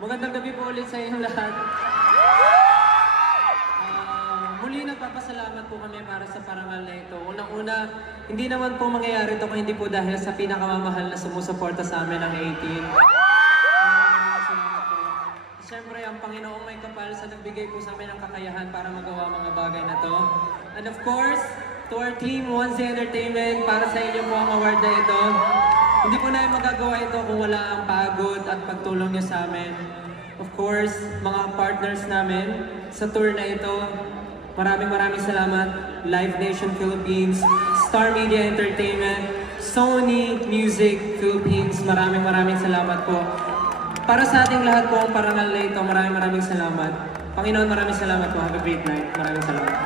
Magandang gabi po ulit sa inyong lahat. Muli nagpapasalamat po kami para sa parangal na ito. Unang-una, hindi naman po mangyayari ito kung hindi po dahil sa pinakamamahal na sumusuporta sa amin ang 18. Salamat po. Siyempre, ang Panginoong may kapal sa nagbigay po sa amin ng kakayahan para magawa mga bagay na to. And of course, to our team, 1Z Entertainment, para sa inyo po ang award na ito. Hindi po namin magagawa ito kung wala ang pagod at pagtulong niyo sa amin. Of course, mga partners namin sa tour na ito, maraming salamat. Live Nation Philippines, Star Media Entertainment, Sony Music Philippines, maraming salamat po. Para sa ating lahat po ang parangal na ito, maraming salamat. Panginoon, maraming salamat po. Have a great night. Maraming salamat.